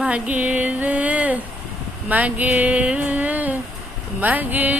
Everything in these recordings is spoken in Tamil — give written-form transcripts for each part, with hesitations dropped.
மகிழு மகிழு மகிழ்.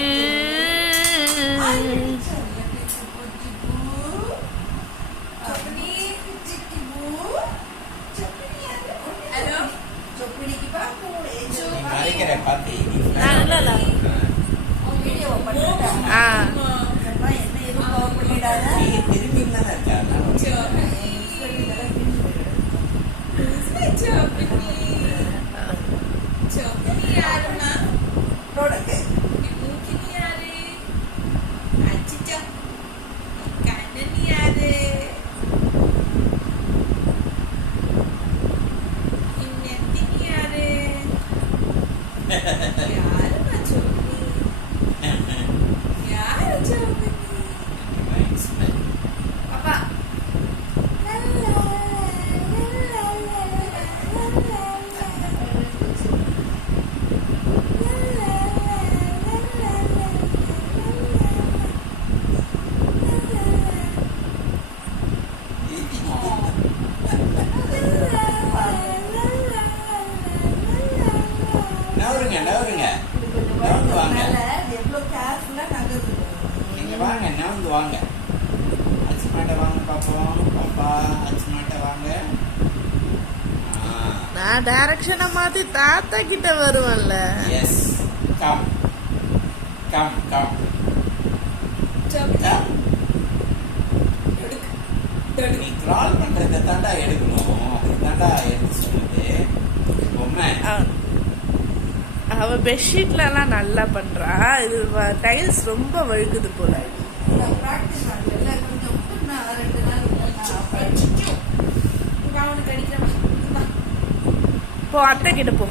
வாங்க அச்சுமாட்ட வாங்க பாப்போம். பாப்பா அச்சுமாட்ட வாங்க. நான் டைரக்ஷனை மாத்தி தாத்தா கிட்ட வருவேன்ல. எஸ் கம் கம் கம் நீ கிரால் பண்றத தாண்டா எடுக்கணும். அது தாண்டா எடுத்து சொல்லுது பொம்மை. அவ பெட்ஷீட்ல எல்லாம் நல்லா பண்றா. இது டைல்ஸ் ரொம்ப வழுக்குது போல. போ அத்தை கிட்ட போ.